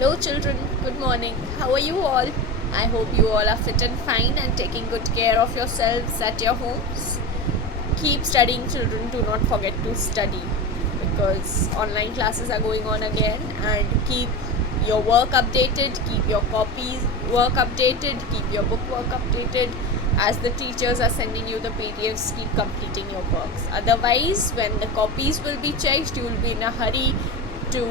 Hello children, good morning. How are you all? I hope you all are fit and fine and taking good care of yourselves at your homes. Keep studying children, do not forget to study because online classes are going on again, and keep your work updated, keep your copies work updated, keep your book work updated. As the teachers are sending you the PDFs, keep completing your works. Otherwise, when the copies will be checked, you will be in a hurry to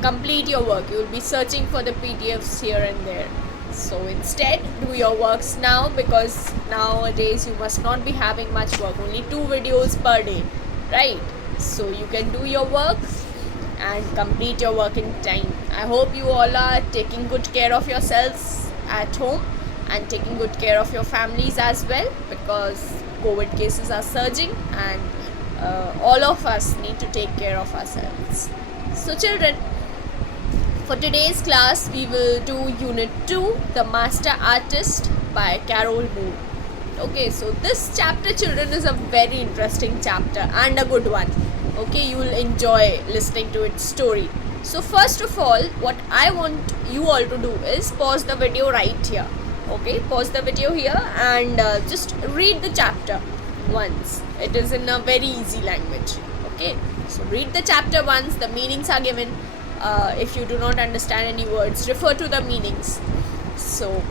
complete your work. You will be searching for the PDFs here and there. So instead, do your works now, because nowadays you must not be having much work, only 2 videos per day, right? So you can do your work and complete your work in time. I hope you all are taking good care of yourselves at home and taking good care of your families as well, because COVID cases are surging, and all of us need to take care of ourselves. So children, for today's class we will do Unit 2, The Master Artist by Carol Moore. Okay, so this chapter children is a very interesting chapter and a good one. Okay, you will enjoy listening to its story. So first of all, what I want you all to do is pause the video right here. Okay, pause the video here and just read the chapter once. It is in a very easy language. Okay, so read the chapter once, the meanings are given. If you do not understand any words, refer to the meanings. So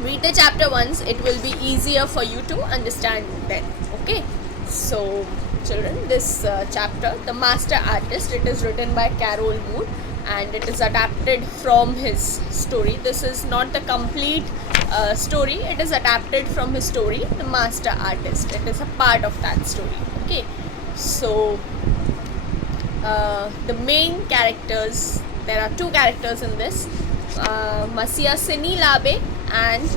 read the chapter once, it will be easier for you to understand then. Okay, so children, this chapter, The Master Artist, it is written by Carol Moore and it is adapted from his story. This is not the complete story, it is adapted from his story, The Master Artist. It is a part of that story. Okay, so the main characters, there are 2 characters in this, Massia Sinilabe and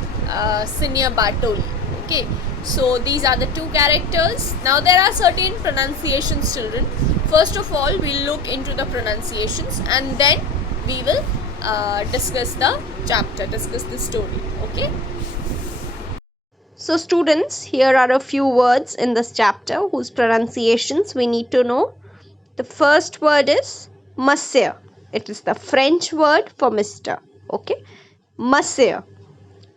Sinia Bartoli. Okay, so these are the 2 characters. Now there are certain pronunciations children. First of all, we'll look into the pronunciations and then we will discuss the chapter, discuss the story. Okay, so students, here are a few words in this chapter whose pronunciations we need to know. The first word is monsieur. It is the French word for Mr. Okay, monsieur.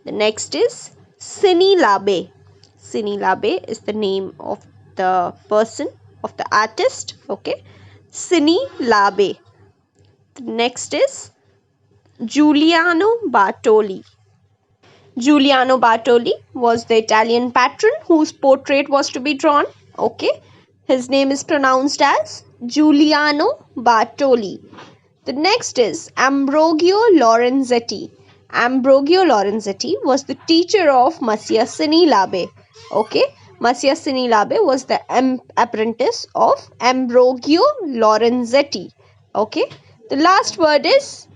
The next is Sinilabe. Sinilabe is the name of the person, of the artist. Okay, Sinilabe. The next is Giuliano Bartoli. Giuliano Bartoli was the Italian patron whose portrait was to be drawn. Okay, his name is pronounced as Giuliano Bartoli. The next is Ambrogio Lorenzetti. Ambrogio Lorenzetti was the teacher of Massia Sinilabe. Okay, Massia Sinilabe was the apprentice of Ambrogio Lorenzetti. Okay, the last word is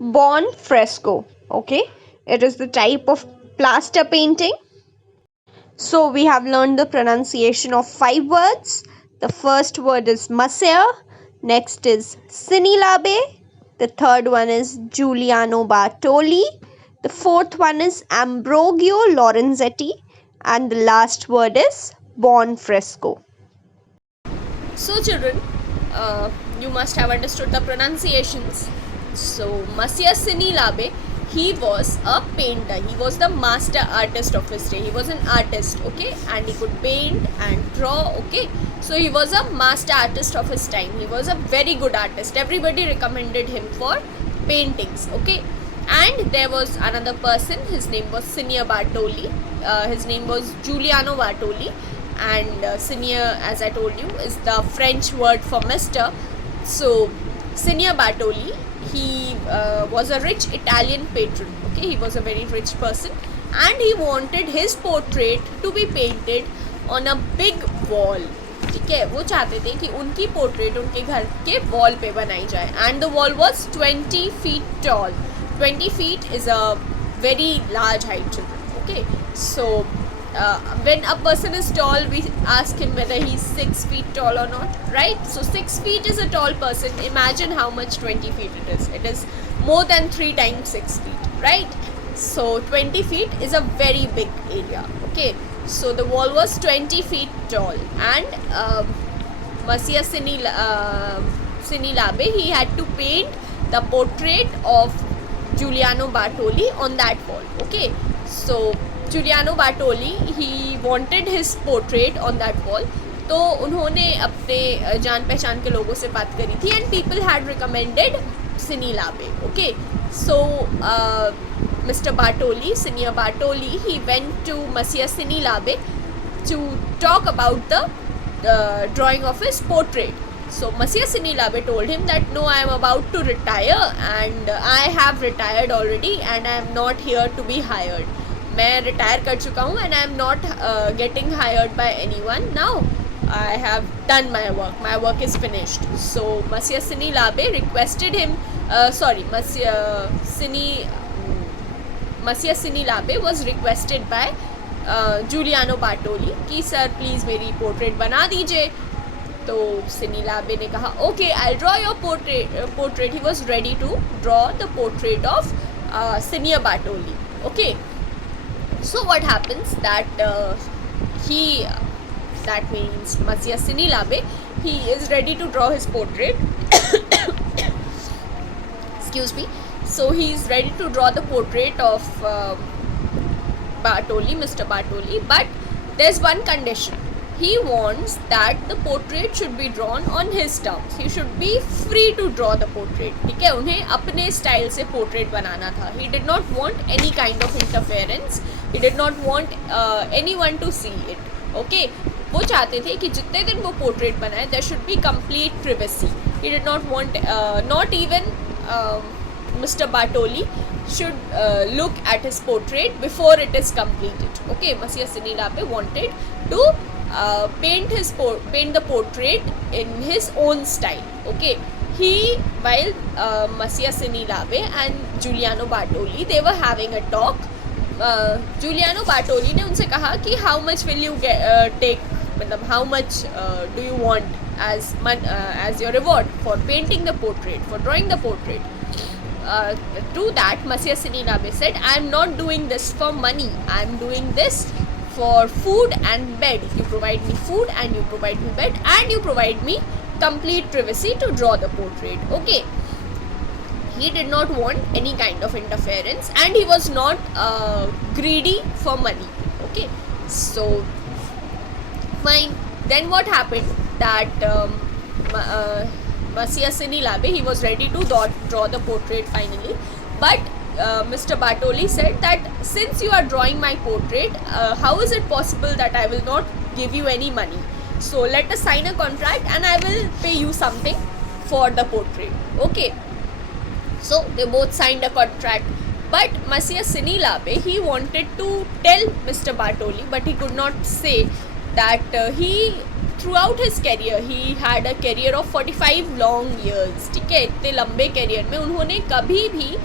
Buonfresco. Okay, it is the type of plaster painting. So we have learned the pronunciation of 5 words. The first word is Massia, next is Sinilabe, the third one is Giuliano Bartoli, the fourth one is Ambrogio Lorenzetti, and the last word is Buonfresco. So children, you must have understood the pronunciations. So Massia Sinilabe, he was a painter. He was the master artist of his day. He was an artist, okay, and he could paint and draw, okay. So he was a master artist of his time. He was a very good artist. Everybody recommended him for paintings, okay. And there was another person, his name was Sinia Bartoli. His name was Giuliano Bartoli, and Sinia, as I told you, is the French word for Mr. So Sinia Bartoli, he was a rich Italian patron. Okay, he was a very rich person and he wanted his portrait to be painted on a big wall. ठीक है, वो चाहते थे कि उनकी portrait उनके घर के वॉल पे बनाई जाए, and the wall was 20 feet tall. 20 feet is a very large height, children. Okay, so when a person is tall, we ask him whether he's 6 feet tall or not, right? So 6 feet is a tall person. Imagine how much 20 feet it is. It is more than 3 times 6 feet, right? So 20 feet is a very big area. Okay, so the wall was 20 feet tall, and Massia Sinilabe, he had to paint the portrait of Giuliano Bartoli on that wall. Okay, so Giuliano Bartoli, he wanted his portrait on that wall. तो उन्होंने अपने जान पहचान के लोगों से बात करी थी, and people had recommended Cini Labe. Okay, so Mr. Bartoli, Senior Bartoli, he went to Monsieur Cini Labe to talk about the drawing of his portrait. So Monsieur Cini Labe told him that no, I am about to retire and I have retired already and I am not here to be hired. मैं retire कर चुका हूँ and I am not getting hired by anyone now. I have done my work. My work is finished. So Monsieur Cini Labe requested him. Monsieur Cini Labe was requested by Giuliano Bartoli कि sir please मेरी portrait बना दीजिए. तो Cini Labe ने कहा okay, I'll draw your portrait. He was ready to draw the portrait of Senior Bartoli. Okay. So what happens that that means Monsieur Cini Labe, he is ready to draw his portrait. Excuse me. So he is ready to draw the portrait of Bartoli, Mr. Bartoli, but there's one condition. He wants that the portrait should be drawn on his terms. He should be free to draw the portrait. ठीक है, उन्हें अपने style से portrait बनाना था. He did not want any kind of interference. He did not want anyone to see it. Okay, वो चाहते थे कि जितने दिन वो पोर्ट्रेट बनाए there should be complete privacy. He did not want not even Mr. Bartoli should look at his portrait before it is completed. Okay, Monsieur Cini Labe wanted to paint the portrait in his own style. Okay, while Monsieur Cini Labe and Giuliano Bartoli, they were having a talk. Giuliano Bartoli ने उनसे कहा कि how much will you take, मतलब how much do you want as your reward for painting the portrait, for drawing the portrait. To that Monsieur Cini Labe said, I am not doing this for money, I am doing this for food and bed. You provide me food and you provide me bed and you provide me complete privacy to draw the portrait. Okay, he did not want any kind of interference and he was not greedy for money. Okay, so fine. Then what happened that Monsieur Cini Labe, he was ready to draw the portrait finally, but Mr. Bartoli said that since you are drawing my portrait, how is it possible that I will not give you any money? So let us sign a contract and I will pay you something for the portrait. Okay, so they both signed a contract, but Monsieur Cini Labe, he wanted to tell Mr. Bartoli, but he could not say that throughout his career, he had a career of 45 long years. ठीक है, इतने लंबे career में उन्होंने कभी भी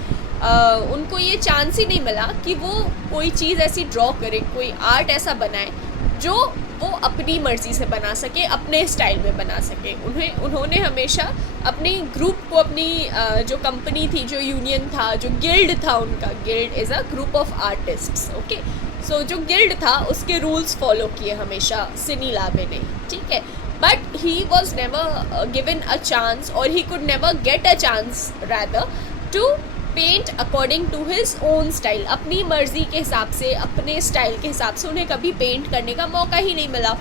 उनको ये चांस ही नहीं मिला कि वो कोई चीज़ ऐसी ड्रॉ करे, कोई आर्ट ऐसा बनाए जो वो अपनी मर्ज़ी से बना सके, अपने स्टाइल में बना सके. उन्होंने हमेशा अपनी ग्रुप को, अपनी जो कंपनी थी, जो यूनियन था, जो गिल्ड था उनका, guild is a group of artists. Okay, so जो गिल्ड था उसके रूल्स फॉलो किए हमेशा सिनी लाबे ने. ठीक है, but he was never given a chance, और he could never get a chance rather to paint according to his own style. अपनी मर्जी के हिसाब से, अपने स्टाइल के हिसाब से उन्हें कभी पेंट करने का मौका ही नहीं मिला.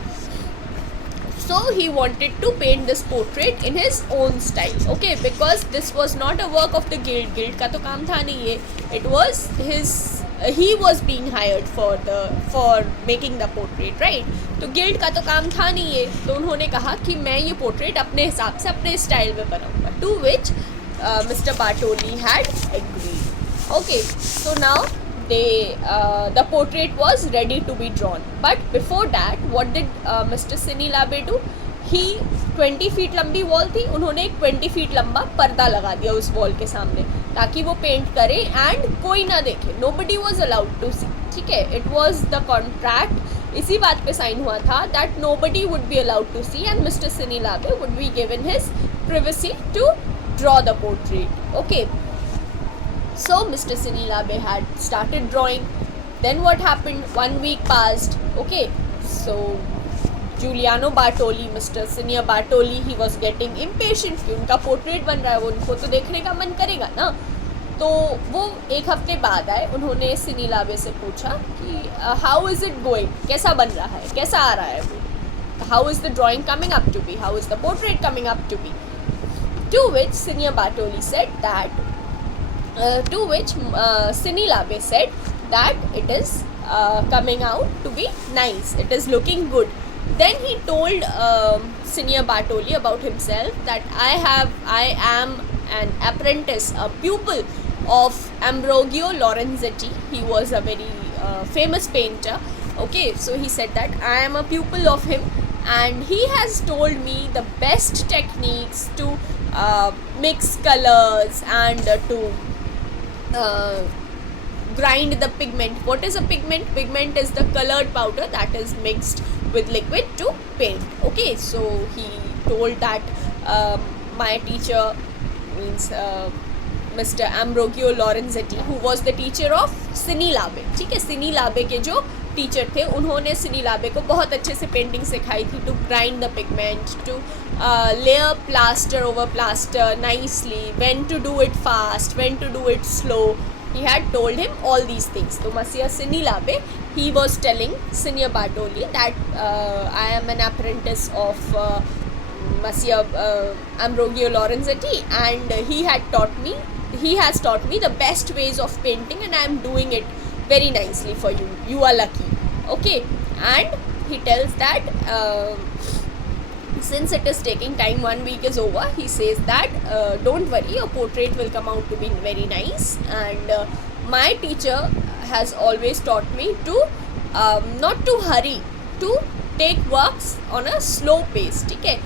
So he wanted to paint this portrait in his own style. Okay, because this was not a work of the guild. Guild का तो काम था नहीं ये. It was his. He was being hired for making the portrait, right? तो guild का तो काम था नहीं ये. तो उन्होंने कहा कि मैं ये portrait अपने हिसाब से, अपने स्टाइल में बनाऊंगा. To which Mr. Bartoli had agreed. Okay, so now the portrait was ready to be drawn. But before that, what did Mr. Cini Labe do? He 20 feet लंबी वॉल थी, उन्होंने एक 20 feet लंबा पर्दा लगा दिया उस वॉल के सामने ताकि वो पेंट करे एंड कोई ना देखे. Nobody was allowed to see. ठीक है, it was the contract. इसी बात पे साइन हुआ था that nobody would be allowed to see and Mr. Cini Labe would be given his privacy to draw the portrait. Okay. So Mr. Cini Labe had started drawing. Then what happened? 1 week passed. Okay, so Giuliano Bartoli, Mr. Cinia Bartoli, he was getting impatient कि उनका portrait बन रहा है, वो उनको तो देखने का मन करेगा ना. तो वो एक हफ्ते बाद आए. उन्होंने सिनी लाबे से पूछा कि हाउ इज़ इट गोइंग, कैसा बन रहा है, कैसा आ रहा है वो, how is the drawing coming up to be, how is the portrait coming up to be. To which Cinia Bartoli said that, to which Cini Labe said that it is coming out to be nice, it is looking good. Then he told Cinia Bartoli about himself that I am an apprentice, a pupil of Ambrogio Lorenzetti. He was a very famous painter. Okay, so he said that I am a pupil of him, and he has told me the best techniques to mix colors and to grind the pigment. What is a pigment? Pigment is the colored powder that is mixed with liquid to paint. Okay, so he told that my teacher means Mr. Ambrogio Lorenzetti, who was the teacher of Cini Labe. ठीक है, Cini Labe के जो teacher थे, उन्होंने सिनी लाबे को बहुत अच्छे से पेंटिंग सिखाई थी. To grind the pigment, to layer plaster over plaster nicely, when to do it fast, when to do it slow. He had told him all these things. So Monsieur Cini Labe, he was telling Cinia Bartoli that I am an apprentice of Monsieur Ambrogio Lorenzetti, and he has taught me the best ways of painting, and I am doing it very nicely for you. You are lucky. Okay, and he tells that since it is taking time, 1 week is over, he says that don't worry, your portrait will come out to be very nice. And my teacher has always taught me to not to hurry, to take works on a slow pace. ठीक है,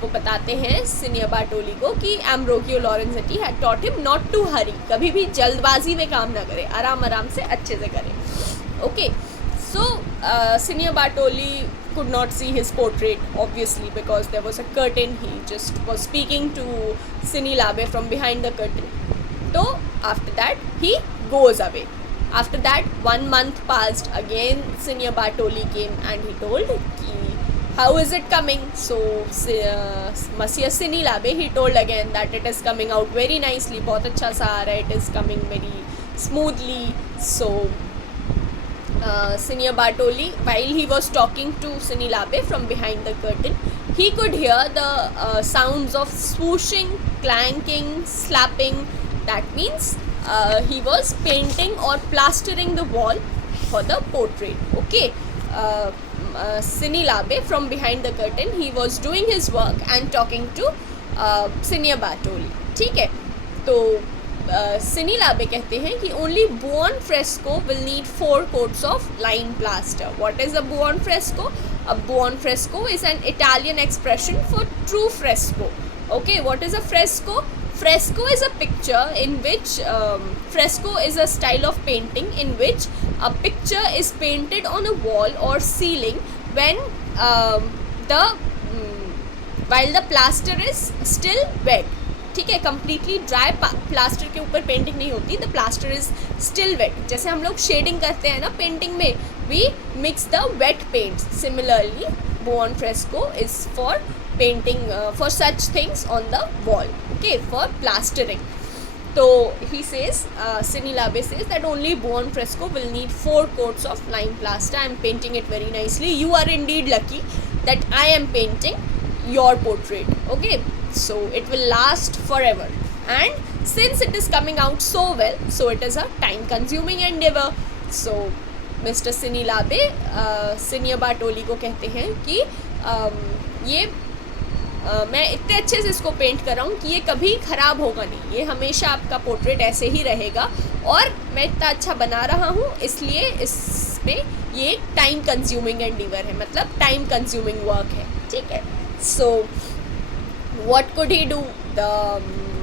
वो बताते हैं सिनिया Bartoli को कि Ambrogio Lorenzetti had taught him not to hurry. कभी भी जल्दबाजी में काम ना करे, आराम आराम से अच्छे से करे. Okay, so Cinia Bartoli could not see his portrait obviously because there was a curtain. He just was speaking to Cini Labe from behind the curtain. So after that he goes away. After that 1 month passed. Again Cinia Bartoli came and he told how is it coming. So Monsieur Cini Labe, he told again that it is coming out very nicely, बहुत अच्छा सा आ रहा है, it is coming very smoothly. So Cinia Bartoli, while he was talking to Cini Labe from behind the curtain, he could hear the sounds of swooshing, clanking, slapping. That means he was painting or plastering the wall for the portrait. Okay, Cini Labe from behind the curtain, he was doing his work and talking to Cinia Bartoli. ठीक है, तो Cini Labe कहते हैं कि only buon fresco will need 4 coats of lime plaster. What is a buon fresco? A buon fresco is an Italian expression for true fresco. Okay, what is a fresco? Fresco is a picture in which fresco is a style of painting in which a picture is painted on a wall or ceiling when while the plaster is still wet. ठीक है, completely dry plaster के ऊपर painting नहीं होती. The plaster is still wet. जैसे हम लोग shading करते हैं ना पेंटिंग में, we mix the wet paint. Similarly buon fresco is for painting for such things on the wall. Okay, for plastering. तो he says, Cini Labe says that only buon fresco will need 4 coats of lime plaster. I am painting it very nicely. You are indeed lucky that I am painting your portrait. Okay, so it will last forever, and since it is coming out so well, so it is a time consuming endeavor. So Mr. Cini Labe Cinia Bartoli को कहते हैं कि ये मैं इतने अच्छे से इसको पेंट कर रहा हूँ कि ये कभी ख़राब होगा नहीं, ये हमेशा आपका पोर्ट्रेट ऐसे ही रहेगा, और मैं इतना अच्छा बना रहा हूँ, इसलिए इसमें ये एक टाइम कंज्यूमिंग एंडीवर है, मतलब टाइम कंज्यूमिंग वर्क है. ठीक है, सो what could he do?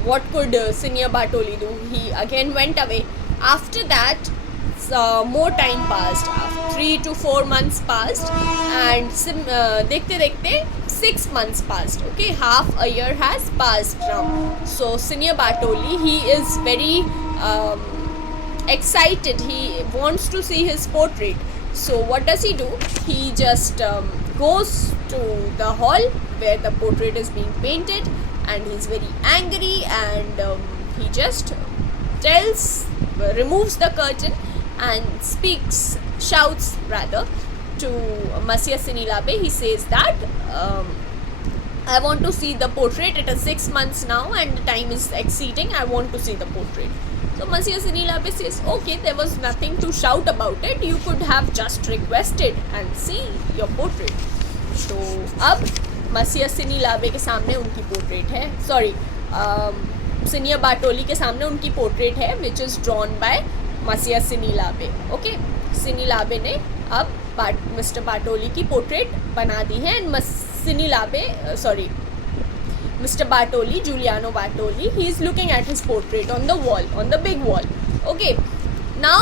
What could Cinia Bartoli do? He again went away. After that, more time passed. 3 to 4 months passed, and देखते देखते 6 months passed. Okay, half a year has passed now. So Cinia Bartoli, he is very excited. He wants to see his portrait. So what does he do? He just goes to the hall where the portrait is being painted, and he's very angry, and he just removes the curtain and shouts rather to Monsieur Sinilabe. He says that I want to see the portrait. It is 6 months now and the time is exceeding. I want to see the portrait. So Monsieur Sinilabe says, okay, there was nothing to shout about it. You could have just requested and see your portrait. So अब Monsieur Sinilabe के सामने उनकी portrait है, sorry senior बाटोली के सामने उनकी portrait है, which is drawn by Monsieur Sinilabe. Okay, Sinilabe ने अब मिस्टर बाटोली की पोर्ट्रेट बना दी है, and Mr. Bartoli, Giuliano Bartoli, he is looking at his portrait on the wall, on the big wall. Okay, now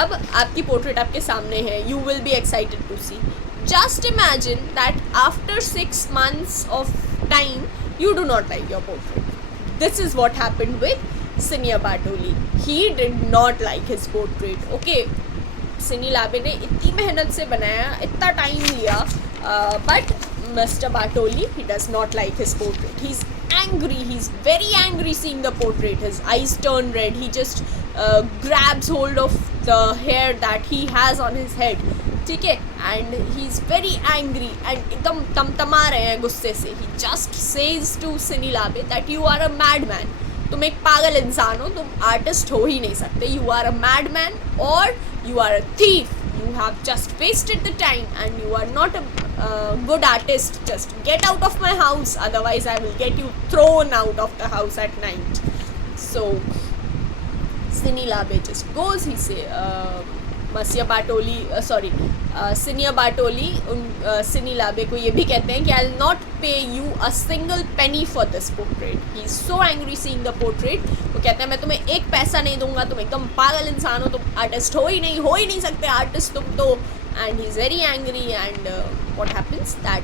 अब आपकी portrait आपके सामने है, you will be excited to see. Just imagine that after 6 months of time, you do not like your portrait. This is what happened with Senior Bartoli. He did not like his portrait. Okay, Sinilabe ने इतनी मेहनत से बनाया, इतना time लिया, but Mr. Bartoli, he does not like his portrait. He's angry. He's very angry seeing the portrait. His eyes turn red. He just grabs hold of the hair that he has on his head. ठीक है, and he's very angry and एकदम तमतमा रहे हैं गुस्से से. He just says to Sinilabe that you are a madman. तुम एक पागल इंसान हो, तुम आर्टिस्ट हो ही नहीं सकते. You are a madman or you are a thief. You have just wasted the time and you are not a good artist. Just get out of my house, otherwise I will get you thrown out of the house at night. So Sinilabe just goes. He say Monsieur Bartoli, Senior Bartoli Sinilabe को ये भी कहते हैं कि I'll not pay you a single penny for this portrait. He is so angry seeing the portrait. वो कहते हैं मैं तुम्हें एक पैसा नहीं दूंगा, तुम एकदम पागल इंसान हो, तुम आर्टिस्ट हो ही नहीं सकते आर्टिस्ट तुम तो. And he is very angry, and what happens that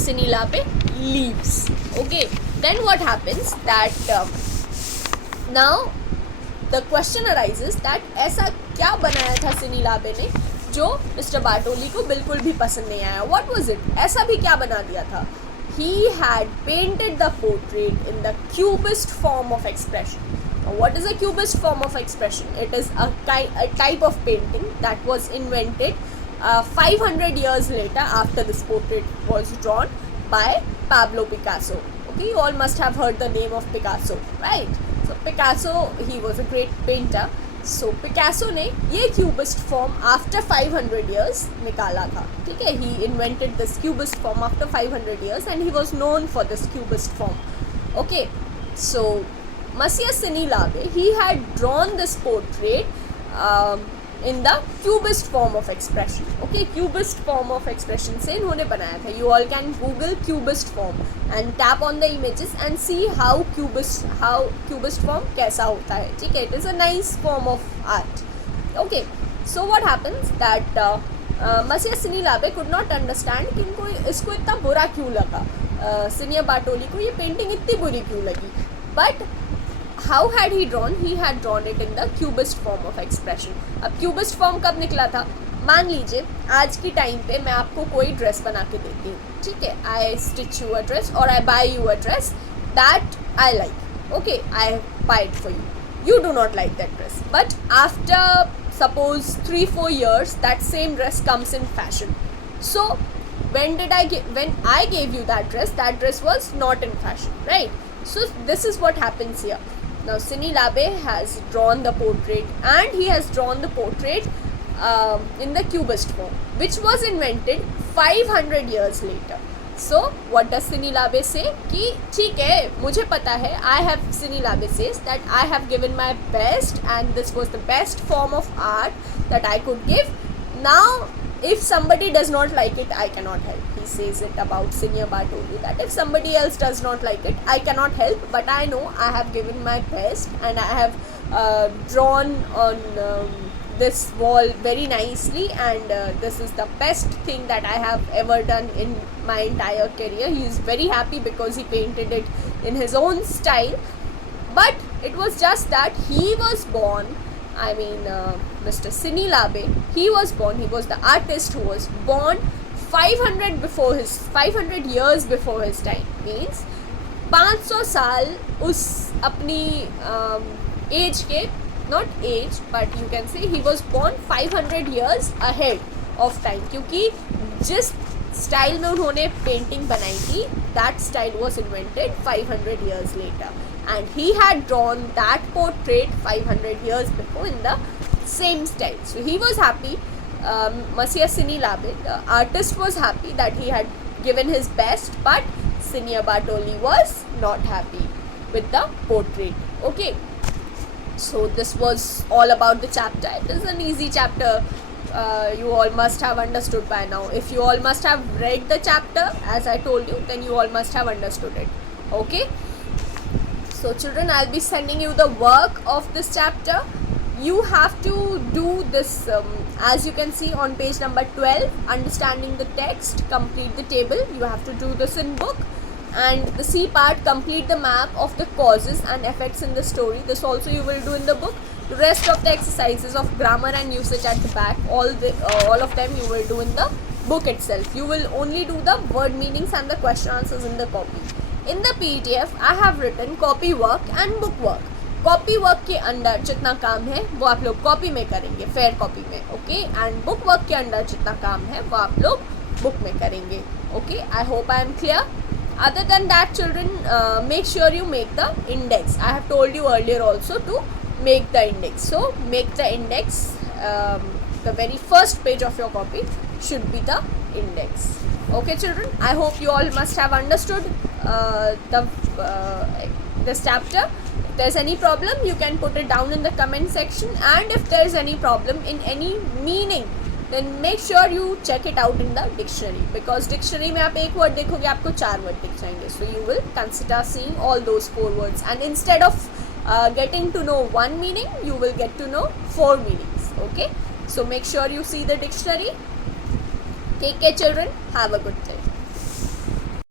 Sinilabe leaves. Okay, then what happens that now the question arises that ऐसा क्या बनाया था Sinilabe ने जो मिस्टर बार्टोली को बिल्कुल भी पसंद नहीं आया. What was it? ऐसा भी क्या बना दिया था? He had painted the portrait in the cubist form of expression. Now, what is a cubist form of expression? It is a type of painting that was invented 500 years later after this portrait was drawn by Pablo Picasso. Okay, you all must have heard the name of Picasso, right? So Picasso, he was a great painter. So Picasso ने ये cubist form after 500 years निकाला था. ठीक है, he invented this cubist form after 500 years and he was known for this cubist form. Okay, so Monsieur Sinilabe, he had drawn this portrait in the cubist form of expression. Okay, cubist form of expression से इन्होंने बनाया था. You all can Google cubist form and tap on the images and see how cubist form कैसा होता है. ठीक है, it is a nice form of art. Okay, so what happens that Monsieur Sinilabe could not understand कि इनको इसको इतना बुरा क्यों लगा, Senior Bartoli को ये पेंटिंग इतनी बुरी क्यों लगी. But how had he drawn? He had drawn it in the cubist form of expression. अब cubist form कब निकला था? मान लीजिए आज की टाइम पे मैं आपको कोई ड्रेस बना के देती हूँ. ठीक है, I stitch you a dress or I buy you a dress that I like. Okay, I buy it for you. You do not like that dress. But after suppose 3-4 years, that same dress comes in fashion. So when I gave you that dress was not in fashion, right? So this is what happens here. Now Sinilabe has drawn the portrait and he has drawn the portrait in the cubist form, which was invented 500 years later. So what does Sinilabe say? कि ठीक है, मुझे पता है. Sinilabe says that I have given my best and this was the best form of art that I could give. Now if somebody does not like it, I cannot help. He says it about Senior Bartoli that if somebody else does not like it, I cannot help, but I know I have given my best and I have drawn on this wall very nicely, and this is the best thing that I have ever done in my entire career. He is very happy because he painted it in his own style, but it was just that he was born, Mr. Sinilabe, he was the artist who was born 500 years before his time means 500 साल उस अपनी as के, not age but you can say he was born 500 years ahead of time, क्योंकि जिस style में उन्होंने painting बनाई थी that style was invented 500 years later and he had drawn that portrait 500 years before in the same style. So he was happy. Monsieur Cine Labid, the artist, was happy that he had given his best, but Senior Bartoli was not happy with the portrait. Okay, so this was all about the chapter. It is an easy chapter. You all must have understood by now. If you all must have read the chapter as I told you, then you all must have understood it. Okay, so children, I'll be sending you the work of this chapter. You have to do this as you can see on page number 12, understanding the text, complete the table. You have to do this in book. And the C part, complete the map of the causes and effects in the story. This also you will do in the book. The rest of the exercises of grammar and usage at the back, all of them you will do in the book itself. You will only do the word meanings and the question answers in the copy. In the PDF, I have written copy work and book work. Copy work के अंदर जितना काम है वो आप लोग copy में करेंगे, फेयर कॉपी में. ओके, एंड बुक वर्क के अंदर जितना काम है वो आप लोग बुक में करेंगे. Okay, I hope I am clear. Other than that children, make sure you make the index. I have told you earlier also to make the index. So make the index. The very first page of your copy should be the index. Okay children, I hope you all must have understood this chapter. If there's any problem, you can put it down in the comment section, and if there's any problem in any meaning, then make sure you check it out in the dictionary, because dictionary में आप एक word देखोगे आपको 4 word दिख जाएंगे. So you will consider seeing all those 4 words, and instead of getting to know one meaning, you will get to know 4 meanings. Okay, so make sure you see the dictionary. Take care children, have a good day.